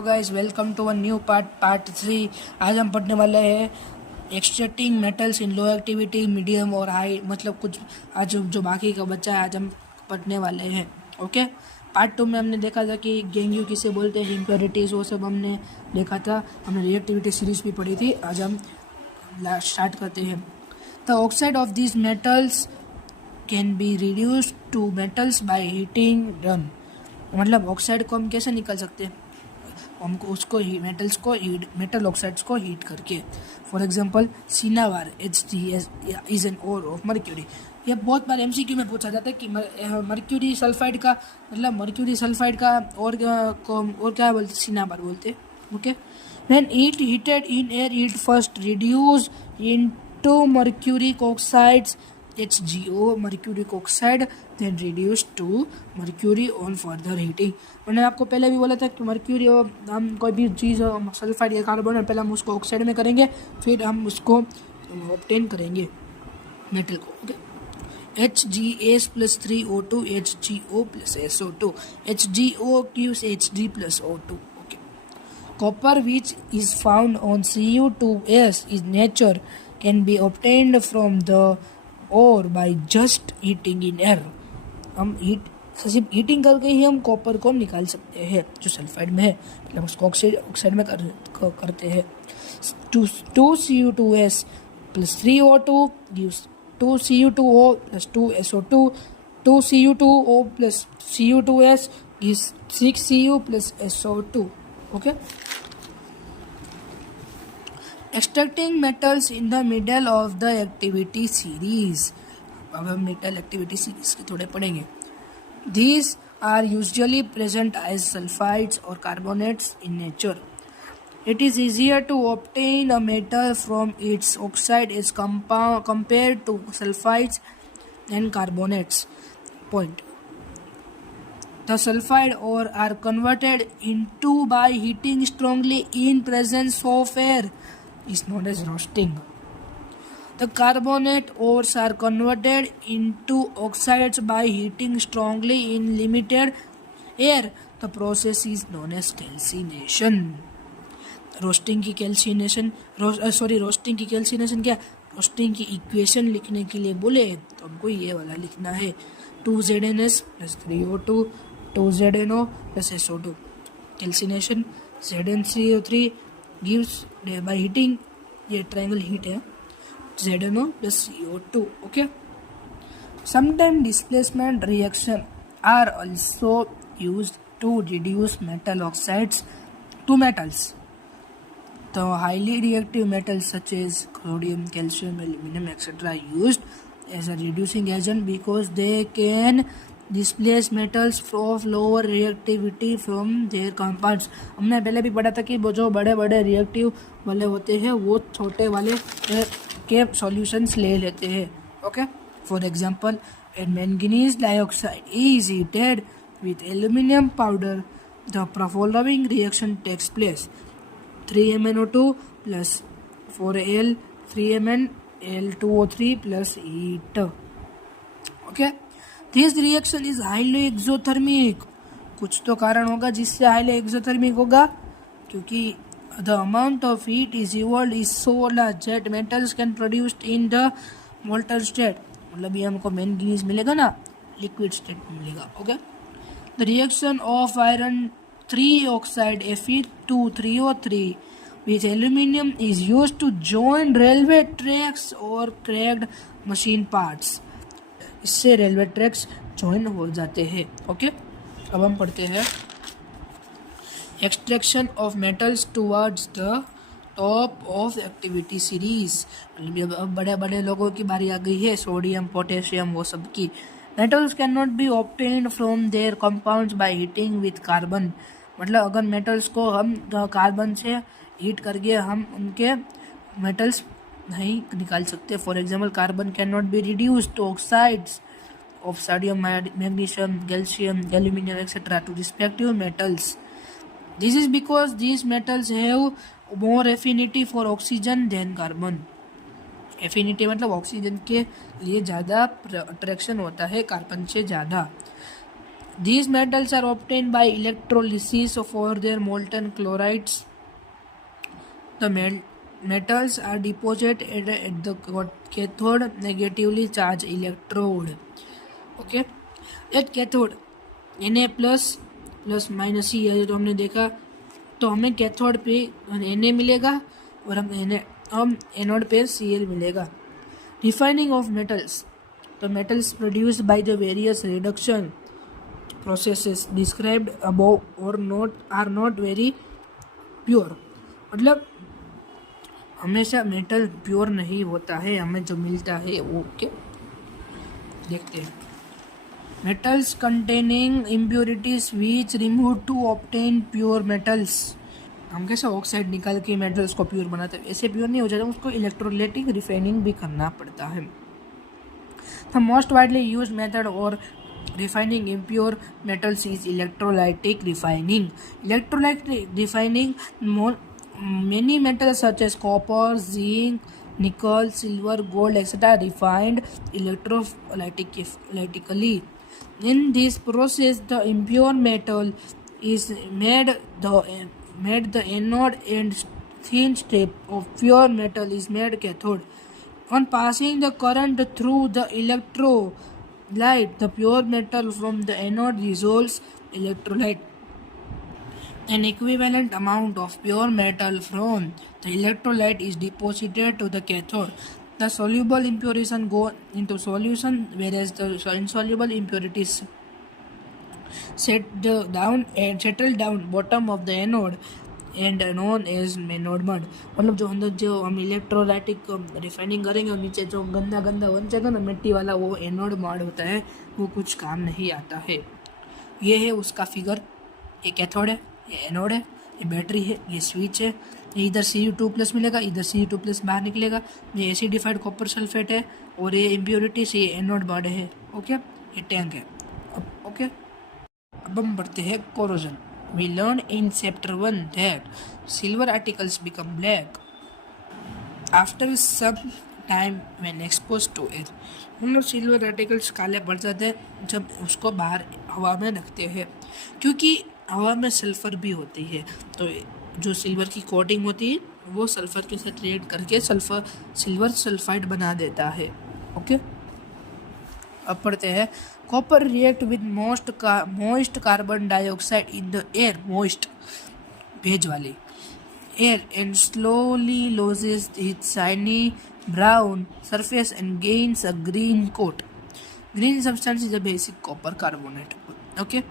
Hello guys, welcome to one new part 3। आज हम पढ़ने वाले हैं extracting metals in low activity, medium और हाई। मतलब कुछ आज जो बाकी का बच्चा है आज हम पढ़ने वाले हैं। ओके, पार्ट 2 में हमने देखा था कि गेंग्यू किसे बोलते हैं, इम्प्योरिटीज़, वो सब हमने देखा था। हमने रिएक्टिविटी सीरीज भी पढ़ी थी। आज हम स्टार्ट करते हैं। The oxide of this metals can be reduced to metals by heating run. मतलब ऑक्साइड को हम कैसे निकाल सकते हैं, हमको उसको मेटल्स को मेटल ऑक्साइड्स को हीट करके। For example cinnabar HCl is an ore of mercury. ये बहुत बार MCQ में पूछा जाता है कि मर्क्यूरी सल्फाइड का मतलब मर्क्यूरी सल्फाइड का और क्या बोलते, सिनावार बोलते। Okay, when it heated in air it first reduce into mercuric oxides HgO mercuric oxide, then reduced to mercury on further heating। मैंने आपको पहले भी बोला था कि मर्क्यूरी, हम कोई भी चीज़ सल्फाइड या कार्बन, पहले हम उसको ऑक्साइड में करेंगे, फिर हम उसको ऑब्टेन करेंगे मेटल को। Okay, HgS plus 3O2 HgO plus SO2। HgO gives Hg plus O2। Okay, copper which is found on Cu2s in nature can be obtained from the और by just heating in air. हम सिर्फ heating करके ही हम copper को निकाल सकते हैं जो सल्फाइड में है। मतलब उसको ऑक्साइड में करते हैं। 2Cu2s plus 3O2 gives 2Cu2O plus 2SO2। 2Cu2O plus Cu2s gives 6Cu plus SO2। Okay, extracting metals in the middle of the activity series. अब हम मेटल एक्टिविटी सीरीज के थोड़े पढ़ेंगे। These are usually present as sulphides और carbonates in nature. It is easier to obtain a metal from its oxide as compare to sulphides and carbonates. Point, the sulfide ore are converted into by heating strongly in presence of air is known as roasting. The carbonate ores are converted into oxides by heating strongly in limited air. The process is known as calcination. Roasting की calcination क्या, roasting की equation लिखने के लिए बोले तो हमको ये वाला लिखना है। 2ZnS plus 3O2 2ZnO plus SO2। Calcination ZnCO3 gives by heating, ये ट्रायंगल हीट है, ZnO plus CO2। Okay, sometimes displacement reaction are also used to reduce metal oxides to metals। The highly reactive metals such as chromium, calcium, aluminum, etc. are used as a reducing agent because they can displace metals of lower reactivity from their compounds। हमने पहले भी पढ़ा था कि वो जो बड़े बड़े रिएक्टिव वाले होते हैं वो छोटे वाले के सॉल्यूशंस ले लेते हैं। Okay, for example manganese dioxide is heated with aluminum powder, the following reaction takes place: 3MnO2 plus 4Al 3MnL2O3 plus heat। Okay, this reaction is highly exothermic। कुछ तो कारण होगा जिससे हाईली एक्सोथर्मिक होगा, क्योंकि the amount of heat is evolved is so large that metals can produced in the molten state। मतलब ये हमको मैंगनीज मिलेगा ना, लिक्विड स्टेट में मिलेगा। Okay, the reaction of iron 3 oxide Fe2-3O3 with aluminum is used to join railway tracks or cracked machine parts। इससे railway tracks join हो जाते हैं। ओके, अब हम पढ़ते हैं extraction of metals towards the top of activity series. अब बड़े बड़े लोगों की बारी आ गई है, सोडियम, पोटेशियम, वो सब की। Metals can not B obtained from there compounds by heating with carbon. मतलब अगर मेटल्स को हम कार्बन से हीट करके हम उनके मेटल्स नहीं निकाल सकते। For example, carbon can not be reduced to oxides of sodium, magnesium, calcium, aluminium etcetera to respective metals. This is because these metals have more affinity for oxygen than carbon। Affinity मतलब oxygen के लिए ज़्यादा attraction होता है carbon से ज़्यादा। These metals are obtained by electrolysis for their molten chlorides. The metals are deposited at the cathode negatively charged electrode. Okay, at cathode Na plus plus minus ही है, तो हमने देखा, तो हमें कैथोड पे Na मिलेगा और हम एनोड पे Cl मिलेगा. Refining of metals. The metals produced by the various reduction processes described above are not very pure. मतलब हमेशा मेटल प्योर नहीं होता है, हमें जो मिलता है वो क्या देखते हैं. Metals containing impurities which remove to obtain pure metals. हम कैसे ऑक्साइड निकाल के मेटल्स को प्योर बनाते हैं, ऐसे प्योर नहीं हो जाता, उसको इलेक्ट्रोलाइटिक रिफाइनिंग भी करना पड़ता है. The most widely used method for refining impure metals is electrolytic refining. Electrolytic refining, many metals such as copper, zinc, nickel, silver, gold, etc. refined electrolytically. In this process, the impure metal is made the anode and thin strip of pure metal is made cathode. On passing the current through the electrolyte, the pure metal from the anode dissolves electrolyte. An equivalent amount of pure metal from the electrolyte is deposited to the cathode. The soluble impurities go into solution, whereas the insoluble impurities settle down bottom of the anode and known as anode mud. मतलब जो अंदर जो हम electrolytic refining करेंगे और नीचे जो गंदा गंदा बन जाएगा ना मिट्टी वाला, वो एनोड मड होता है, वो कुछ काम नहीं आता है. ये है उसका फिगर. ये कैथोड है, ये एनोड है, ये बैटरी है, ये स्विच है. ये इधर Cu2+ मिलेगा, इधर Cu2+ बाहर निकलेगा. ये एसिडिफाइड कॉपर सल्फेट है और ये इम्प्योरिटीज, ये एनोड मड है. ओके, ये टैंक है. ओके, अब हम बढ़ते हैं corrosion. We learned in chapter 1 that silver articles become black after some time when exposed to air. मतलब सिल्वर आर्टिकल्स काले पड़ जाते हैं जब उसको बाहर हवा में रखते हैं, क्योंकि हवा में सल्फर भी होती है, तो जो सिल्वर की कोटिंग होती है वो सल्फर के साथ रिएक्ट करके सिल्वर सल्फाइड बना देता है. ओके, अब पढ़ते हैं. Copper react with moist carbon dioxide in the air, moist भेज वाली air, and slowly loses its shiny brown surface and gains a green coat. Green substance is a basic copper carbonate. Okay,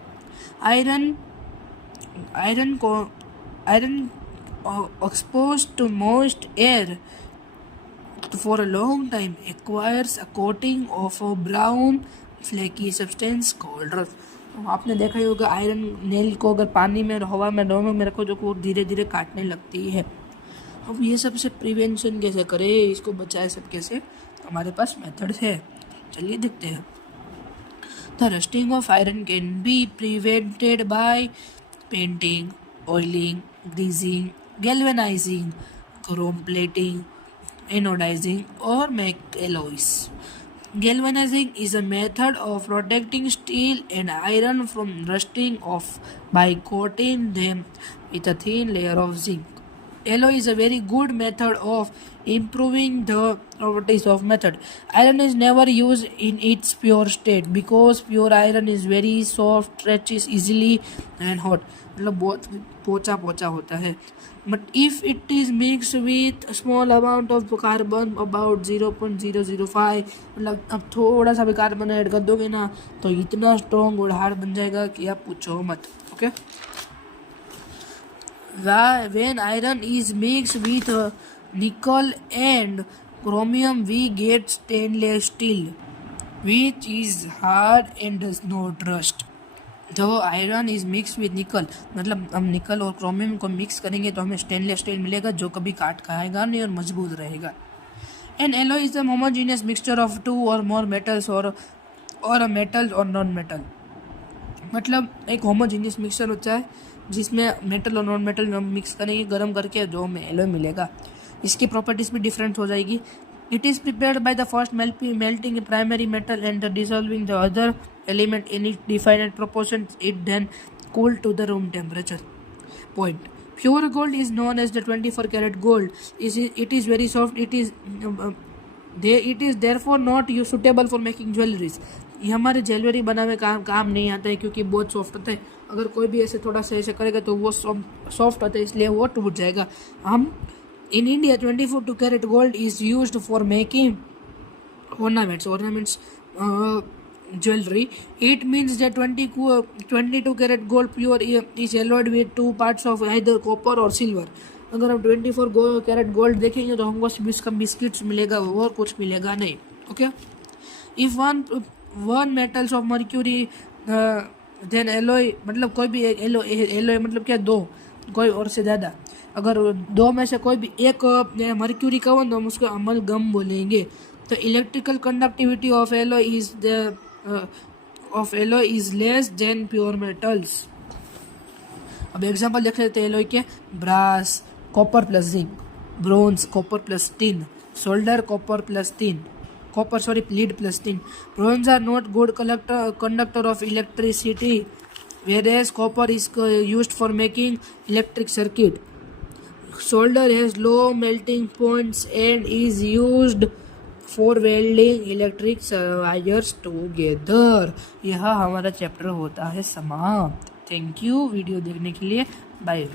iron exposed to moist air for a long time acquires a coating of a brown flaky substance called rust. आपने देखा ही होगा iron nail को अगर पानी में और हवा में दोनों में रखो तो धीरे धीरे काटने लगती है. अब ये सबसे प्रिवेंशन कैसे करें, इसको बचाए सब कैसे, हमारे पास मेथड है. चलिए देखते हैं. The rusting of iron can be prevented by painting, oiling, greasing, galvanizing, chrome plating, anodizing, or make alloys. Galvanizing is a method of protecting steel and iron from rusting off by coating them with a thin layer of zinc. Alloy is a very good method of improving the properties of metal. Iron is never used in its pure state because pure iron is very soft, stretches easily and hot. मतलब बहुत पोचा होता है. But if it is mixed with a small amount of carbon about 0.005, मतलब अब थोड़ा सा भी कार्बन ऐड कर दोगे ना तो इतना स्ट्रॉन्ग और हार्ड बन जाएगा कि आप पूछो मत. Okay, when iron is mixed with nickel and chromium we get stainless steel which is hard and does not rust. जो आयरन इज मिक्स विद निकल, मतलब हम निकल और क्रोमियम को मिक्स करेंगे तो हमें स्टेनलेस स्टील मिलेगा जो कभी काट खाएगा नहीं और मजबूत रहेगा. An alloy is the homogeneous mixture of two or more metals or a metal or non metal. मतलब एक होमोजेनियस मिक्सचर होता है जिसमें मेटल और नॉन मेटल हम मिक्स करेंगे गर्म करके जो हमें एलॉय मिलेगा. इसकी प्रॉपर्टीज भी डिफरेंट हो जाएगी. It is prepared by the first melting a primary metal and dissolving the other element in its defined proportion, it then cooled to the room temperature. Point. Pure gold is known as the 24 karat gold. It is very soft. It is therefore not suitable for making jewelries. ये हमारे jewellery बनाने काम नहीं आता है क्योंकि बहुत soft होता है. अगर कोई भी ऐसे थोड़ा सा ऐसे करेगा तो वो सॉफ्ट होता है, इसलिए वो टूट जाएगा. हम in India 24 carat gold is used for making ornaments jewelry. It means that 22 karat gold pure is alloyed with two parts of either copper or silver. अगर हम 24 कैरेट गोल्ड देखेंगे तो हमको बिस्किट्स मिलेगा और कुछ मिलेगा नहीं. Okay. If one metals of mercury then alloy, मतलब कोई भी एलोय मतलब क्या, दो, कोई और से ज़्यादा. अगर दो में से कोई भी एक मर्क्यूरी का हो तो हम उसको अमलगम बोलेंगे. तो electrical conductivity of alloy is less than pure metals. अब एग्जांपल देख लेते हैं एलोय के. Brass copper plus zinc, bronze copper plus tin, solder copper plus tin, lead plus tin. Bronze are not good conductor of electricity, whereas copper is used for making electric circuit. Solder has low melting points and is used for welding electric wires together. यह हमारा chapter होता है समाप्त. Thank you video देखने के लिए. Bye.